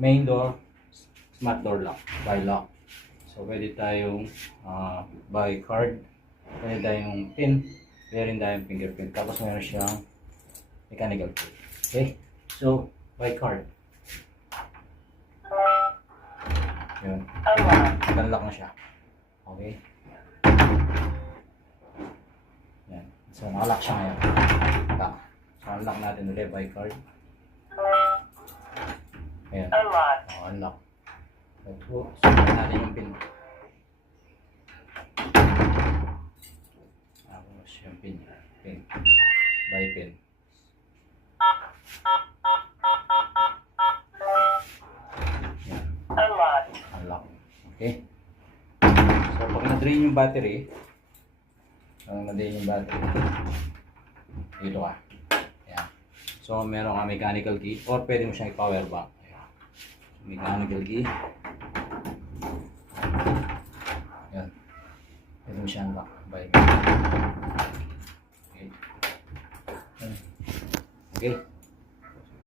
main door, smart door lock, by lock. So pwede tayong by card, pwede tayong pin, pwede rin tayong fingerprint. Tapos meron siyang mechanical key. Okay, so by card. Yun. Nag-unlock na siya. Okay. Yan. So nakalock siya ngayon. Lock. So unlock natin ulit by card. Ayan. Unlock. So natin yung pin. Tapos yung pin. Pin. By pin. Yan. Unlock. Okay. So pag na-drain yung battery, dito ka. Ayan. So meron ka mechanical key or pwede mo siyang i-power bank. Ayan. Mechanical key. Ayan. Pwede mo siyang lock. Okay. Okay.